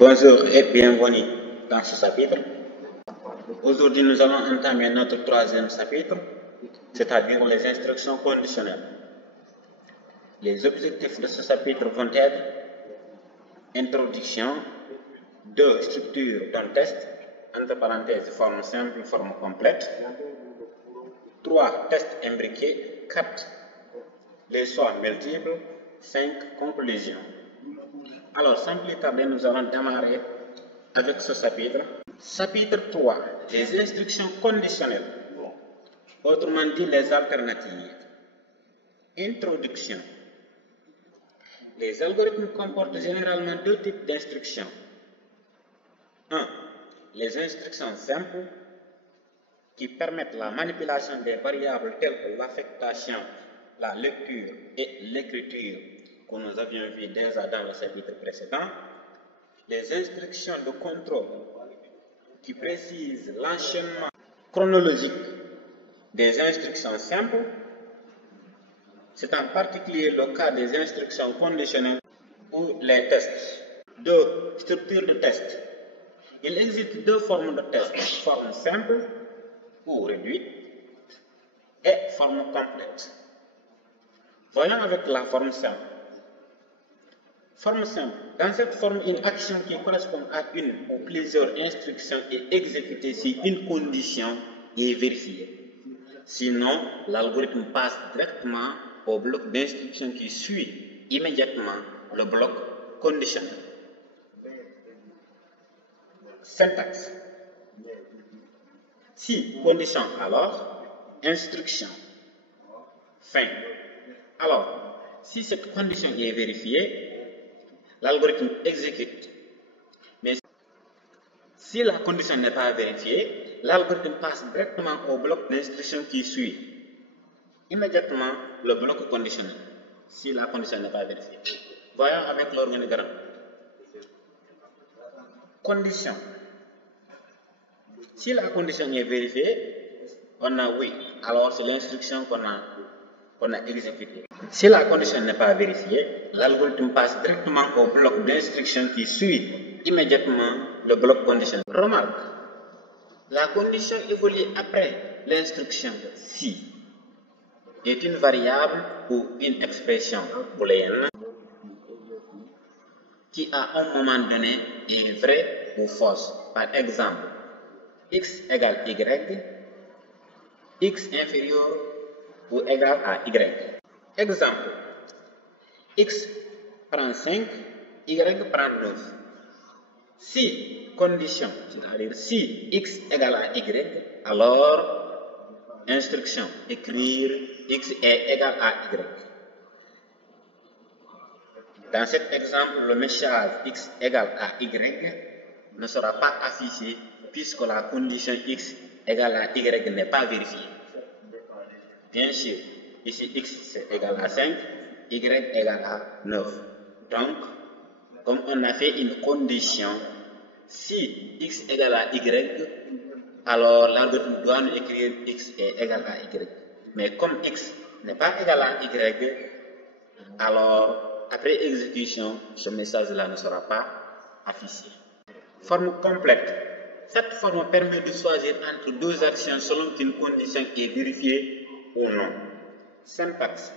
Bonjour et bienvenue dans ce chapitre. Aujourd'hui, nous allons entamer notre troisième chapitre, c'est-à-dire les instructions conditionnelles. Les objectifs de ce chapitre vont être introduction, 2. Structure d'un test, entre parenthèses forme simple, forme complète, 3. Test imbriqué, 4. Les choix multiples, 5. Conclusion. Alors, sans plus tarder, nous allons démarrer avec ce chapitre. Chapitre 3, les instructions conditionnelles, autrement dit les alternatives. Introduction. Les algorithmes comportent généralement deux types d'instructions. 1. Les instructions simples qui permettent la manipulation des variables telles que l'affectation, la lecture et l'écriture que nous avions vu déjà dans le chapitre précédent. Les instructions de contrôle qui précisent l'enchaînement chronologique des instructions simples. C'est en particulier le cas des instructions conditionnelles ou les tests. 2. Structure de test. Il existe deux formes de test, forme simple ou réduite et forme complète. Voyons avec la forme simple. Forme simple. Dans cette forme, une action qui correspond à une ou plusieurs instructions est exécutée si une condition est vérifiée. Sinon, l'algorithme passe directement au bloc d'instructions qui suit immédiatement le bloc conditionnel. Syntaxe. Si condition, alors instruction. Fin. Alors, si cette condition est vérifiée, l'algorithme exécute. Mais si la condition n'est pas vérifiée, l'algorithme passe directement au bloc d'instruction qui suit immédiatement le bloc conditionnel. Si la condition n'est pas vérifiée. Voyons avec l'organigramme. Condition. Si la condition est vérifiée, on a oui. Alors c'est l'instruction qu'on a exécutée. Si la condition n'est pas vérifiée, l'algorithme passe directement au bloc d'instruction qui suit immédiatement le bloc conditionnel. Remarque, la condition évolue après l'instruction si est une variable ou une expression booléenne qui à un moment donné est vraie ou fausse. Par exemple, x égale y, x inférieur ou égal à y. Exemple, x prend 5, y prend 9. Si condition, c'est-à-dire si x égale à y, alors instruction, écrire x est égal à y. Dans cet exemple, le message x égale à y ne sera pas affiché puisque la condition x égale à y n'est pas vérifiée. Bien sûr, ici x c'est égal à 5, y égale à 9. Donc, comme on a fait une condition, si x égale à y, alors l'algorithme doit nous écrire x est égal à y. Mais comme x n'est pas égal à y, alors après exécution, ce message-là ne sera pas affiché. Forme complète. Cette forme permet de choisir entre deux actions selon qu'une condition est vérifiée ou non. Syntaxe.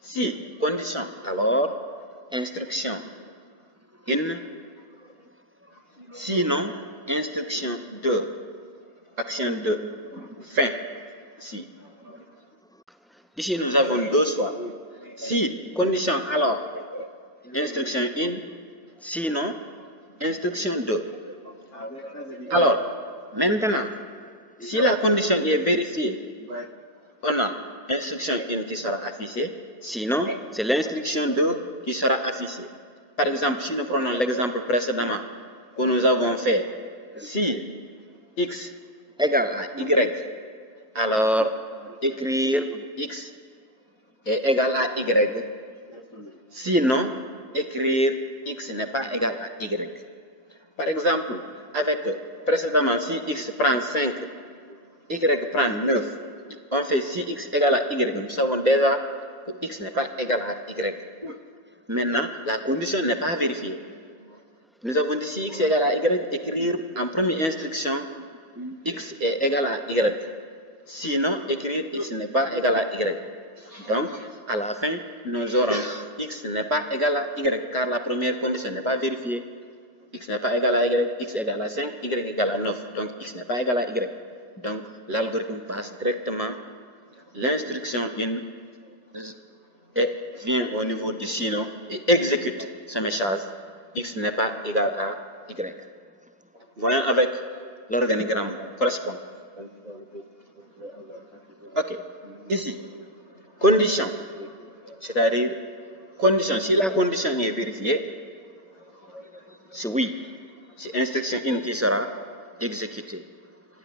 Si condition, alors instruction in, sinon instruction 2, action 2, fin. Si. Ici nous avons deux choix. Si condition, alors instruction in, sinon instruction 2. Alors, maintenant, si la condition est vérifiée, on a instruction in qui sera affichée, sinon c'est l'instruction 2 qui sera affichée. Par exemple, si nous prenons l'exemple précédemment que nous avons fait, si x égale à y, alors écrire x est égal à y, sinon écrire x n'est pas égal à y. Par exemple, avec précédemment, si x prend 5, y prend 9, on fait si x égale à y, nous savons déjà que x n'est pas égal à y. Maintenant, la condition n'est pas vérifiée. Nous avons dit si x est égal à y, écrire en première instruction x est égal à y. Sinon, écrire x n'est pas égal à y. Donc, à la fin, nous aurons x n'est pas égal à y, car la première condition n'est pas vérifiée. X n'est pas égal à y, x égale à 5, y égale à 9. Donc, x n'est pas égal à y. Donc, l'algorithme passe directement l'instruction 1 et vient au niveau du sinon et exécute ce message. X n'est pas égal à y. Voyons avec l'organigramme correspondant. Ok, ici, condition, c'est-à-dire condition, si la condition est vérifiée, c'est oui, c'est instruction 1 qui sera exécutée.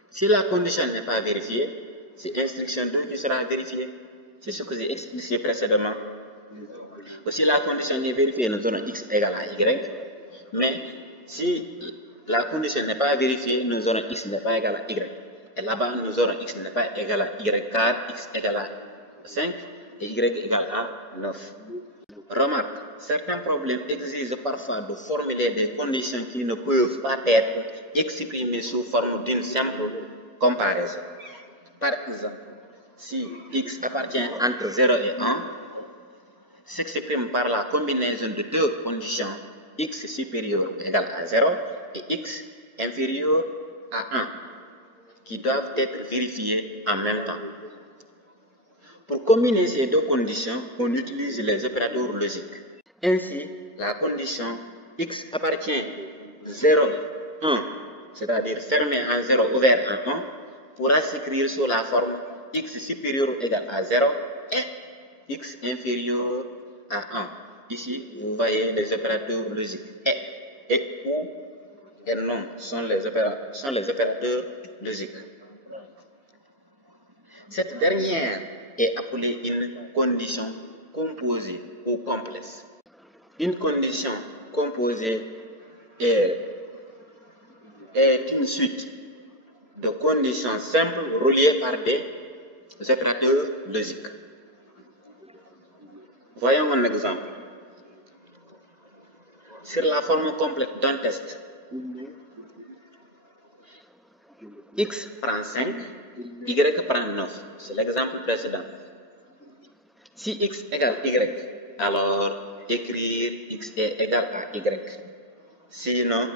Si la condition n'est pas vérifiée, c'est instruction 2 qui sera vérifiée. C'est ce que j'ai expliqué précédemment. Si la condition est vérifiée, nous aurons x égale à y. Mais si la condition n'est pas vérifiée, nous aurons x n'est pas égal à y. Et là-bas, nous aurons x n'est pas égal à y, car x égale à 5 et y égale à 9. Remarque, certains problèmes exigent parfois de formuler des conditions qui ne peuvent pas être exprimées sous forme d'une simple comparaison. Par exemple, si x appartient entre 0 et 1, s'exprime par la combinaison de deux conditions x supérieur égal à 0 et x inférieur à 1 qui doivent être vérifiées en même temps. Pour combiner ces deux conditions, on utilise les opérateurs logiques. Ainsi, la condition x appartient 0, 1, c'est-à-dire fermé en 0, ouvert en 1, pourra s'écrire sous la forme x supérieur ou égal à 0 et x inférieur à 1. Ici, vous voyez les opérateurs logiques et ou et non sont les opérateurs logiques. Cette dernière est appelée une condition composée ou complexe. Une condition composée est une suite de conditions simples reliées par des opérateurs logiques. Voyons un exemple. Sur la forme complète d'un test, x prend 5, y prend 9. C'est l'exemple précédent. Si x égale y, alors écrire x est égal à y. Sinon,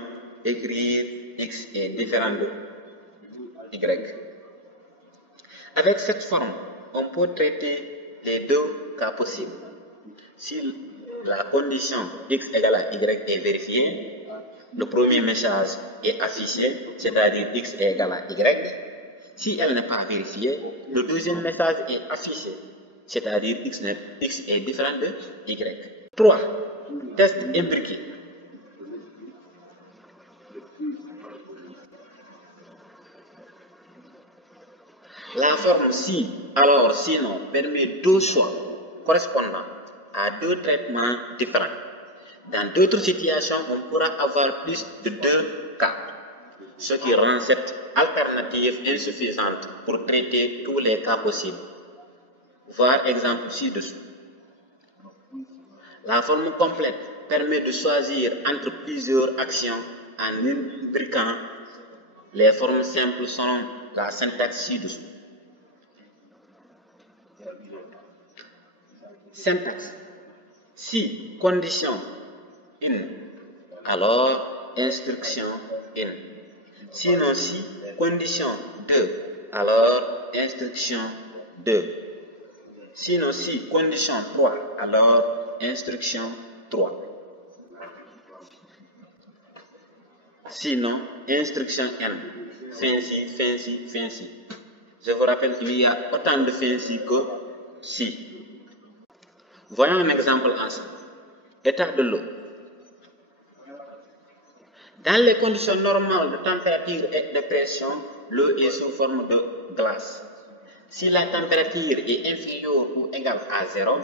écrire x est différent de y. Avec cette forme, on peut traiter les deux cas possibles. Si la condition x égale à y est vérifiée, le premier message est affiché, c'est-à-dire x est égal à y. Si elle n'est pas vérifiée, le deuxième message est affiché, c'est-à-dire x est différent de y. 3. Test imbriqué. La forme si, alors, sinon permet deux choix correspondant à deux traitements différents. Dans d'autres situations, on pourra avoir plus de deux cas, ce qui rend cette alternative insuffisante pour traiter tous les cas possibles. Voir exemple ci-dessous. La forme complète permet de choisir entre plusieurs actions en imbriquant les formes simples selon la syntaxe ci-dessous. Syntaxe. Si condition 1, alors instruction 1. Sinon si condition 2, alors instruction 2. Sinon si condition 3, alors instruction 3. Sinon instruction n. Fin si, fin si, fin si. Je vous rappelle qu'il y a autant de fin si que si. Voyons un exemple ensemble. État de l'eau. Dans les conditions normales de température et de pression, l'eau est sous forme de glace. Si la température est inférieure ou égale à 0,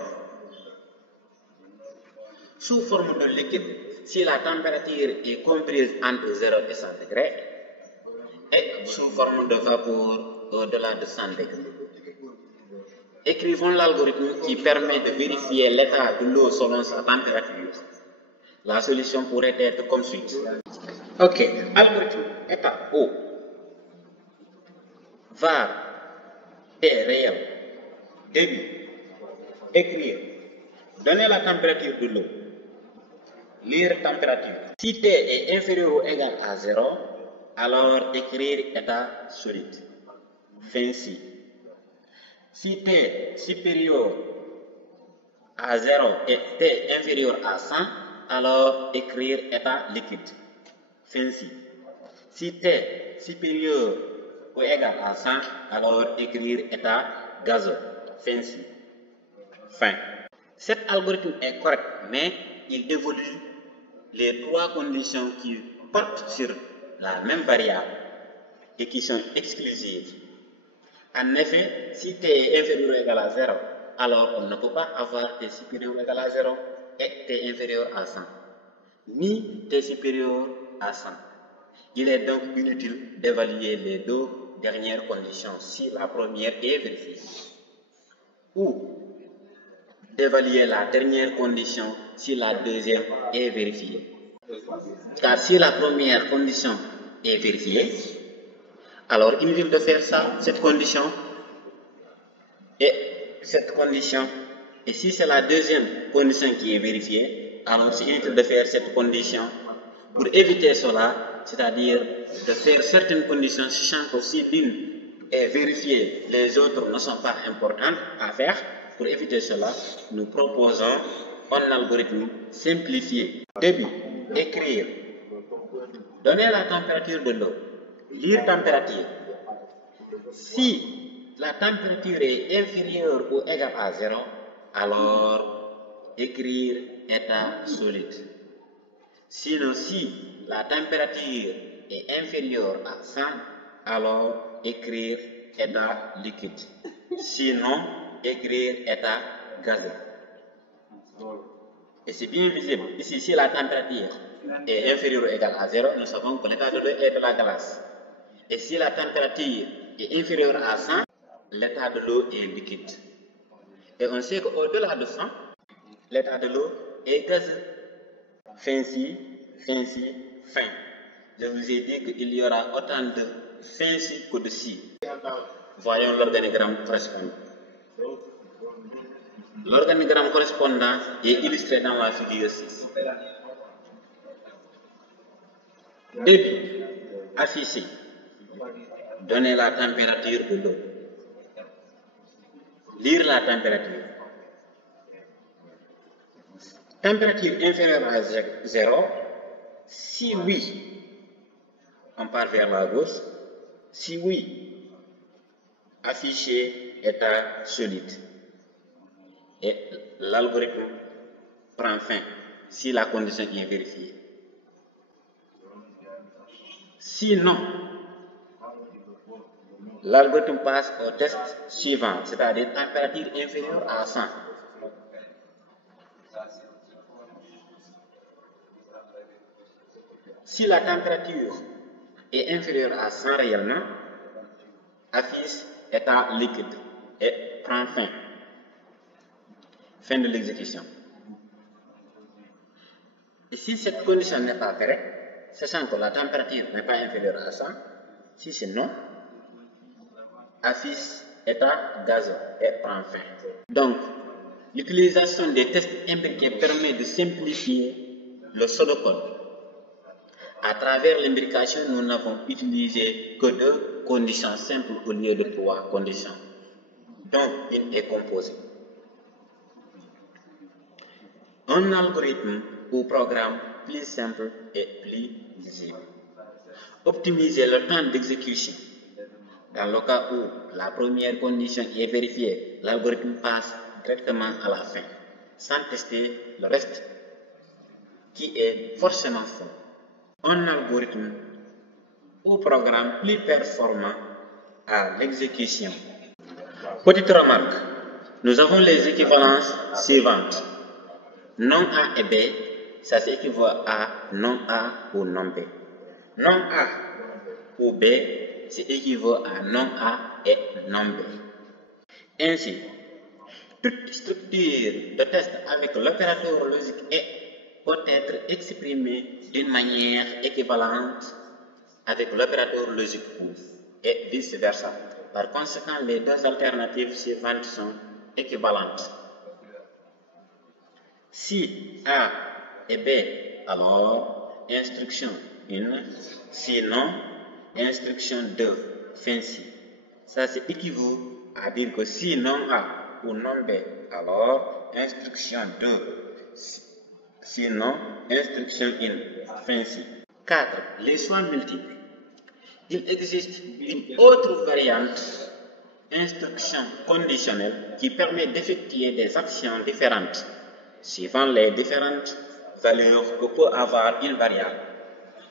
sous forme de liquide, si la température est comprise entre 0 et 100 degrés, et sous forme de vapeur au-delà de 100 degrés. Écrivons l'algorithme qui permet de vérifier l'état de l'eau selon sa température. La solution pourrait être comme suit. Ok, algorithme étape O. var t réel. Début. Écrire. Donner la température de l'eau. Lire température. Si T est inférieur ou égal à 0, alors écrire état solide. Fin ci. Si T supérieur à 0 et T inférieur à 100, alors écrire état liquide. Fin ci. Si T supérieur ou égal à 100, alors écrire état gazeux. Fin ci. Fin. Cet algorithme est correct, mais il évolue les trois conditions qui portent sur la même variable et qui sont exclusives. En effet, si T est inférieur ou égal à 0, alors on ne peut pas avoir T supérieur ou égal à 0 et T inférieur à 100, ni T supérieur à 100. Il est donc inutile d'évaluer les deux dernières conditions si la première est vérifiée, ou d'évaluer la dernière condition si la deuxième est vérifiée. Car si la première condition est vérifiée, alors inutile de faire ça, cette condition, et si c'est la deuxième condition qui est vérifiée, alors c'est inutile de faire cette condition. Pour éviter cela, c'est-à-dire de faire certaines conditions, sachant que si l'une est vérifiée, les autres ne sont pas importantes à faire. Pour éviter cela, nous proposons un algorithme simplifié. Début, écrire. Donner la température de l'eau. Lire température. Si la température est inférieure ou égale à 0, alors écrire état solide. Sinon, si la température est inférieure à 100, alors écrire état liquide. Sinon, écrire état gazeux. Et c'est bien visible. Ici, si la température est inférieure ou égale à 0, nous savons que l'état de l'eau est de la glace. Et si la température est inférieure à 100, l'état de l'eau est liquide. Et on sait qu'au-delà de 100, l'état de l'eau est gazeux. Fin ci, fin ci, fin. Je vous ai dit qu'il y aura autant de fin ci que de ci. Voyons l'organigramme correspondant. L'organigramme correspondant est illustré dans la figure 6. Début, affiché. Donner la température de l'eau. Lire la température. Température inférieure à 0. Si oui, on part vers la gauche. Si oui, afficher état solide. Et l'algorithme prend fin si la condition est vérifiée. Sinon, l'algorithme passe au test suivant, c'est-à-dire température inférieure à 100. Si la température est inférieure à 100 réellement, affiche état liquide et prend fin. Fin de l'exécution. Et si cette condition n'est pas vraie, sachant que la température n'est pas inférieure à 100, si c'est non, affiche état gazeux et prend fin. Donc, l'utilisation des tests imbriqués permet de simplifier le pseudocode. À travers l'imbrication, nous n'avons utilisé que 2 conditions simples au lieu de 3 conditions, dont une est composée. Un algorithme ou programme plus simple et plus lisible. Optimiser le temps d'exécution. Dans le cas où la première condition est vérifiée, l'algorithme passe directement à la fin, sans tester le reste, qui est forcément faux. Un algorithme ou programme plus performant à l'exécution. Petite remarque, nous avons les équivalences suivantes. Non A et B, ça s'équivaut à non A ou non B. Non A ou B, c'est équivaut à non A et non B. Ainsi, toute structure de test avec l'opérateur logique et peut être exprimé d'une manière équivalente avec l'opérateur logique OR et vice-versa. Par conséquent, les deux alternatives suivantes sont équivalentes. Si A est B, alors instruction 1, sinon instruction 2, fin ci. Ça c'est équivaut à dire que si non A ou non B, alors instruction 2, sinon instruction 1, fin ci. 4. Les choix multiples. Il existe une autre variante, instruction conditionnelle, qui permet d'effectuer des actions différentes suivant les différentes valeurs que peut avoir une variable.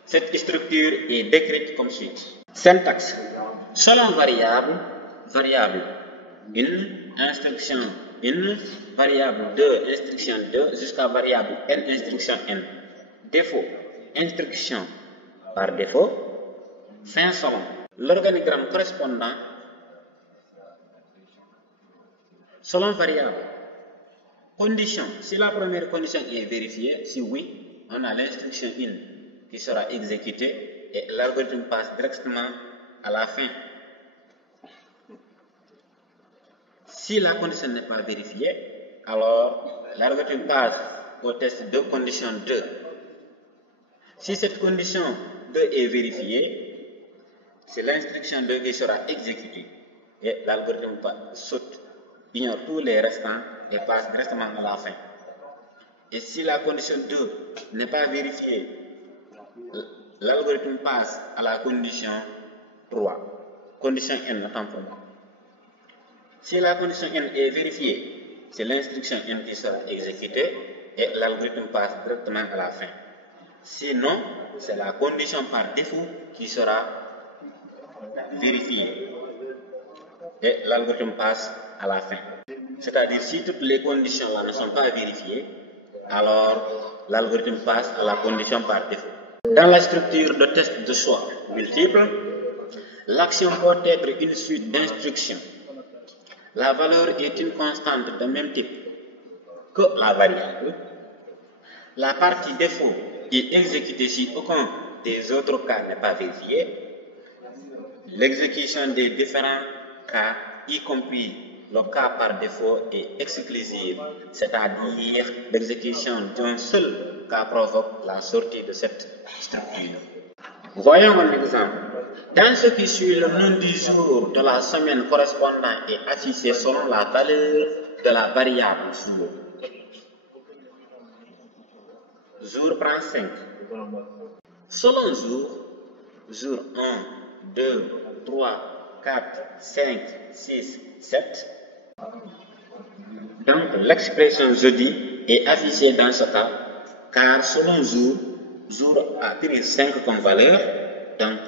Cette structure est décrite comme suit. Syntaxe. Selon variable, variable 1, instruction 1, variable 2, instruction 2, jusqu'à variable n, instruction n. Défaut. Instruction par défaut. Fin selon. L'organigramme correspondant selon variable. Condition. Si la première condition est vérifiée, si oui, on a l'instruction 1 qui sera exécutée et l'algorithme passe directement à la fin. Si la condition n'est pas vérifiée, alors l'algorithme passe au test de condition 2. Si cette condition 2 est vérifiée, c'est l'instruction 2 qui sera exécutée et l'algorithme saute, ignore tous les restants et passe directement à la fin. Et si la condition 2 n'est pas vérifiée, l'algorithme passe à la condition 3, condition n, autant pour moi. Si la condition n est vérifiée, c'est l'instruction n qui sera exécutée et l'algorithme passe directement à la fin. Sinon, c'est la condition par défaut qui sera vérifiée et l'algorithme passe à la fin. C'est-à-dire, si toutes les conditions là ne sont pas vérifiées, alors l'algorithme passe à la condition par défaut. Dans la structure de test de choix multiple, l'action peut être une suite d'instructions. La valeur est une constante de même type que la variable. La partie défaut est exécutée si aucun des autres cas n'est pas vérifié. L'exécution des différents cas, y compris le cas par défaut, est exclusive, c'est-à-dire l'exécution d'un seul cas provoque la sortie de cette structure. Voyons un exemple. Dans ce qui suit, le nom du jour de la semaine correspondant est affiché selon la valeur de la variable jour. Jour prend 5. Selon jour, jour 1, 2, 3, 4, 5, 6, 7. Donc l'expression jeudi est affichée dans ce cas, car selon jour, jour a pris 5 comme valeur. Donc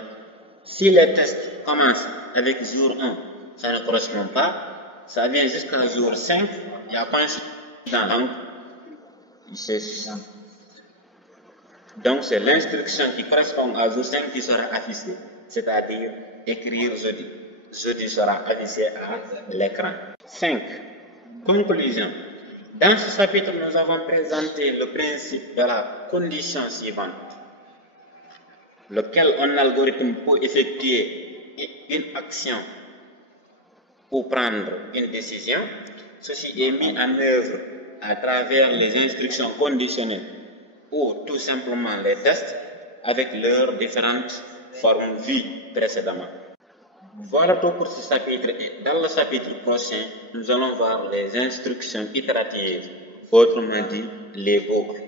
si les tests commencent avec jour 1, ça ne correspond pas, ça vient jusqu'à jour 5, il y a coïncidence. Donc c'est l'instruction qui correspond à jour 5 qui sera affichée, c'est-à-dire écrire jeudi. Jeudi sera affiché à l'écran. 5. Conclusion. Dans ce chapitre, nous avons présenté le principe de la condition suivante, lequel un algorithme peut effectuer une action ou prendre une décision. Ceci est mis en œuvre à travers les instructions conditionnelles ou tout simplement les tests avec leurs différentes formes vues précédemment. Voilà tout pour ce chapitre et dans le chapitre prochain, nous allons voir les instructions itératives, autrement dit les boucles.